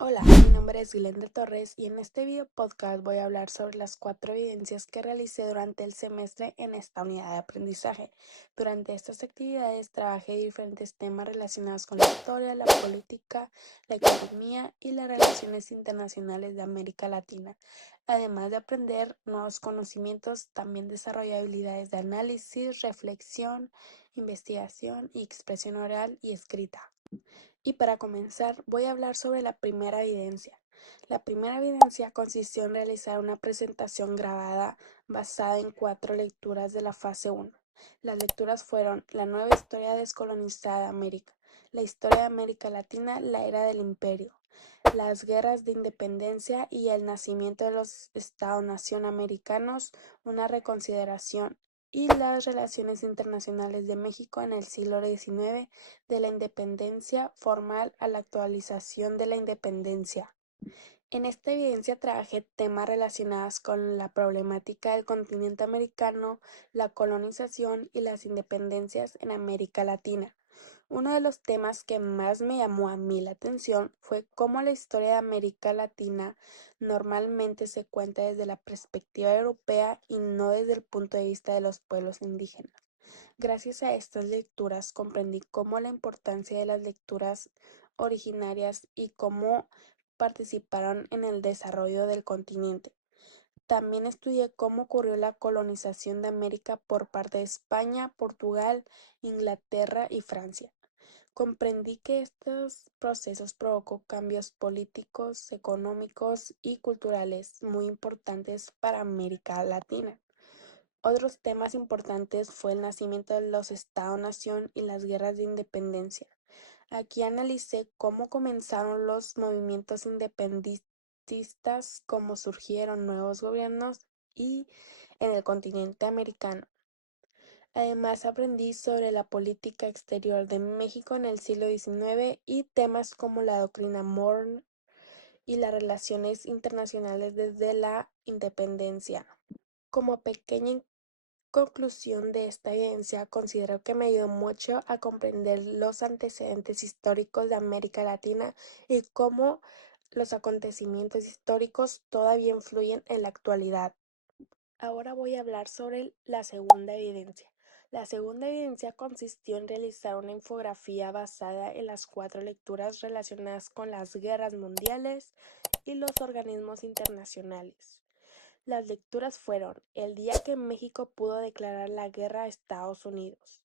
Hola, mi nombre es Glenda Torres y en este video podcast voy a hablar sobre las 4 evidencias que realicé durante el semestre en esta unidad de aprendizaje. Durante estas actividades trabajé diferentes temas relacionados con la historia, la política, la economía y las relaciones internacionales de América Latina. Además de aprender nuevos conocimientos, también desarrollé habilidades de análisis, reflexión, investigación y expresión oral y escrita. Y para comenzar, voy a hablar sobre la primera evidencia. La primera evidencia consistió en realizar una presentación grabada basada en 4 lecturas de la fase 1. Las lecturas fueron la nueva historia descolonizada de América, la historia de América Latina, la era del imperio, las guerras de independencia y el nacimiento de los Estados-nación americanos, una reconsideración, y las relaciones internacionales de México en el siglo XIX, de la independencia formal a la actualización de la independencia. En esta evidencia trabajé temas relacionados con la problemática del continente americano, la colonización y las independencias en América Latina. Uno de los temas que más me llamó a mí la atención fue cómo la historia de América Latina normalmente se cuenta desde la perspectiva europea y no desde el punto de vista de los pueblos indígenas. Gracias a estas lecturas comprendí cómo la importancia de las lecturas originarias y cómo participaron en el desarrollo del continente. También estudié cómo ocurrió la colonización de América por parte de España, Portugal, Inglaterra y Francia. Comprendí que estos procesos provocó cambios políticos, económicos y culturales muy importantes para América Latina. Otros temas importantes fue el nacimiento de los Estados-nación y las guerras de independencia. Aquí analicé cómo comenzaron los movimientos independentistas, cómo surgieron nuevos gobiernos y en el continente americano. Además aprendí sobre la política exterior de México en el siglo XIX y temas como la doctrina Monroe y las relaciones internacionales desde la independencia. Como pequeña conclusión de esta evidencia, considero que me ayudó mucho a comprender los antecedentes históricos de América Latina y cómo los acontecimientos históricos todavía influyen en la actualidad. Ahora voy a hablar sobre la segunda evidencia. La segunda evidencia consistió en realizar una infografía basada en las 4 lecturas relacionadas con las guerras mundiales y los organismos internacionales. Las lecturas fueron el día que México pudo declarar la guerra a Estados Unidos,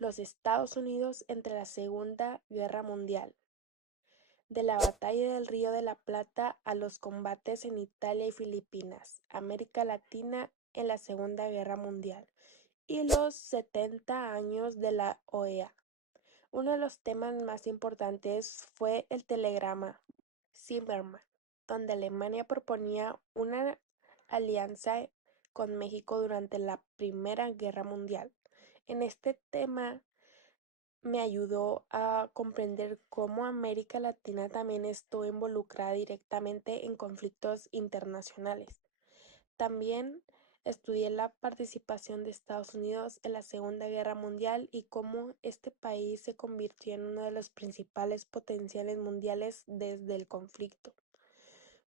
los Estados Unidos entre la Segunda Guerra Mundial, de la Batalla del Río de la Plata a los combates en Italia y Filipinas, América Latina en la Segunda Guerra Mundial, y los 70 años de la OEA. Uno de los temas más importantes fue el telegrama Zimmermann, donde Alemania proponía una alianza con México durante la Primera Guerra Mundial. En este tema me ayudó a comprender cómo América Latina también estuvo involucrada directamente en conflictos internacionales. También estudié la participación de Estados Unidos en la Segunda Guerra Mundial y cómo este país se convirtió en uno de los principales potenciales mundiales desde el conflicto.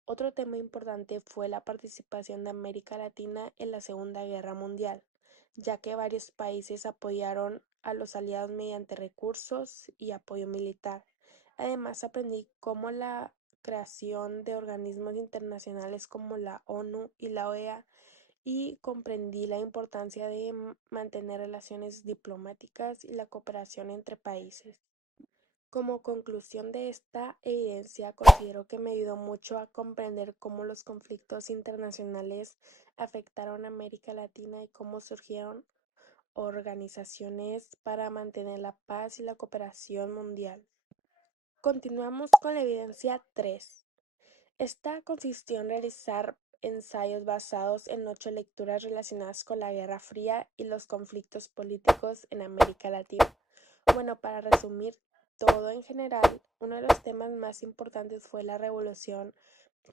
Otro tema importante fue la participación de América Latina en la Segunda Guerra Mundial, ya que varios países apoyaron a los aliados mediante recursos y apoyo militar. Además, aprendí cómo la creación de organismos internacionales como la ONU y la OEA y comprendí la importancia de mantener relaciones diplomáticas y la cooperación entre países. Como conclusión de esta evidencia, considero que me ayudó mucho a comprender cómo los conflictos internacionales afectaron a América Latina y cómo surgieron organizaciones para mantener la paz y la cooperación mundial. Continuamos con la evidencia 3. Esta consistió en realizar ensayos basados en 8 lecturas relacionadas con la Guerra Fría y los conflictos políticos en América Latina. Bueno, para resumir todo en general, uno de los temas más importantes fue la Revolución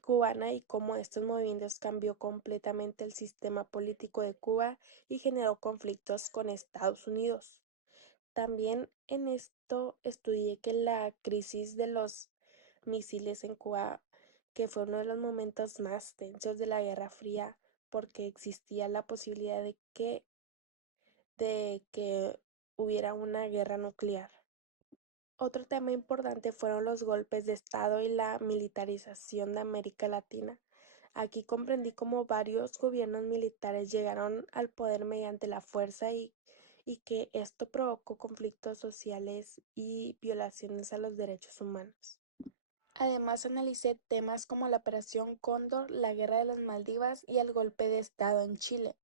cubana y cómo estos movimientos cambió completamente el sistema político de Cuba y generó conflictos con Estados Unidos. También en esto estudié que la crisis de los misiles en Cuba, que fue uno de los momentos más tensos de la Guerra Fría, porque existía la posibilidad de que hubiera una guerra nuclear. Otro tema importante fueron los golpes de Estado y la militarización de América Latina. Aquí comprendí cómo varios gobiernos militares llegaron al poder mediante la fuerza y que esto provocó conflictos sociales y violaciones a los derechos humanos. Además, analicé temas como la Operación Cóndor, la Guerra de las Maldivas y el golpe de Estado en Chile.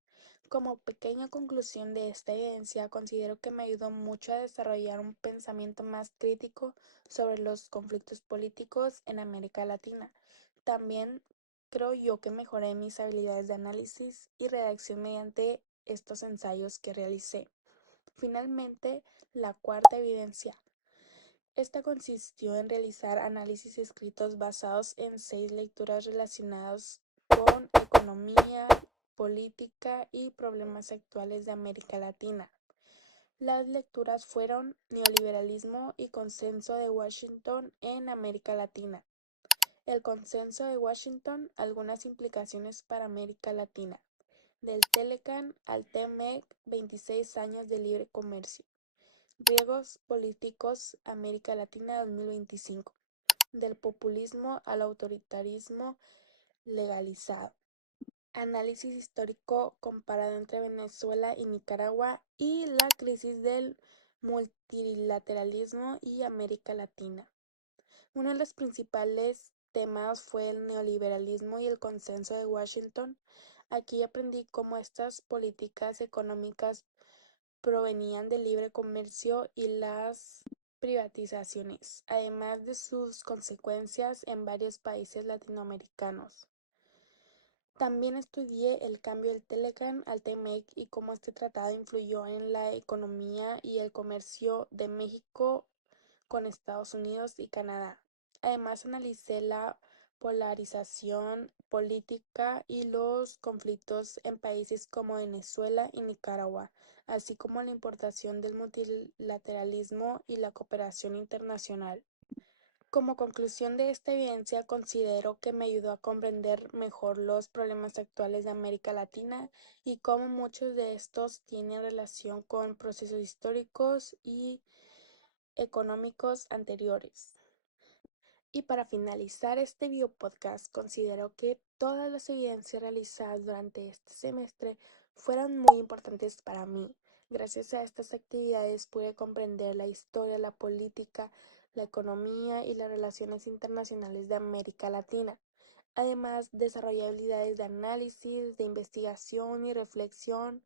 Como pequeña conclusión de esta evidencia, considero que me ayudó mucho a desarrollar un pensamiento más crítico sobre los conflictos políticos en América Latina. También creo yo que mejoré mis habilidades de análisis y redacción mediante estos ensayos que realicé. Finalmente, la cuarta evidencia. Esta consistió en realizar análisis escritos basados en 6 lecturas relacionadas con economía, política y problemas actuales de América Latina. Las lecturas fueron Neoliberalismo y Consenso de Washington en América Latina. El Consenso de Washington, algunas implicaciones para América Latina. Del Telecan al TMEC, 26 años de libre comercio. Riesgos políticos América Latina 2025. Del populismo al autoritarismo legalizado. Análisis histórico comparado entre Venezuela y Nicaragua y la crisis del multilateralismo y América Latina. Uno de los principales temas fue el neoliberalismo y el consenso de Washington. Aquí aprendí cómo estas políticas económicas provenían del libre comercio y las privatizaciones, además de sus consecuencias en varios países latinoamericanos. También estudié el cambio del Telecan al TMEC y cómo este tratado influyó en la economía y el comercio de México con Estados Unidos y Canadá. Además, analicé la polarización política y los conflictos en países como Venezuela y Nicaragua, así como la importación del multilateralismo y la cooperación internacional. Como conclusión de esta evidencia, considero que me ayudó a comprender mejor los problemas actuales de América Latina y cómo muchos de estos tienen relación con procesos históricos y económicos anteriores. Y para finalizar este video podcast, considero que todas las evidencias realizadas durante este semestre fueron muy importantes para mí. Gracias a estas actividades pude comprender la historia, la política, la economía y las relaciones internacionales de América Latina. Además, desarrollé habilidades de análisis, de investigación y reflexión.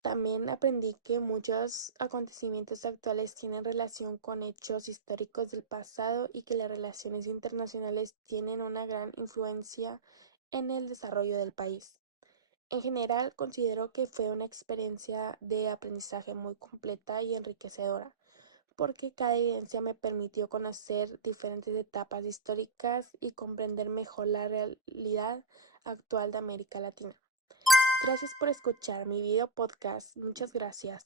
También aprendí que muchos acontecimientos actuales tienen relación con hechos históricos del pasado y que las relaciones internacionales tienen una gran influencia en el desarrollo del país. En general, considero que fue una experiencia de aprendizaje muy completa y enriquecedora, porque cada evidencia me permitió conocer diferentes etapas históricas y comprender mejor la realidad actual de América Latina. Gracias por escuchar mi video podcast. Muchas gracias.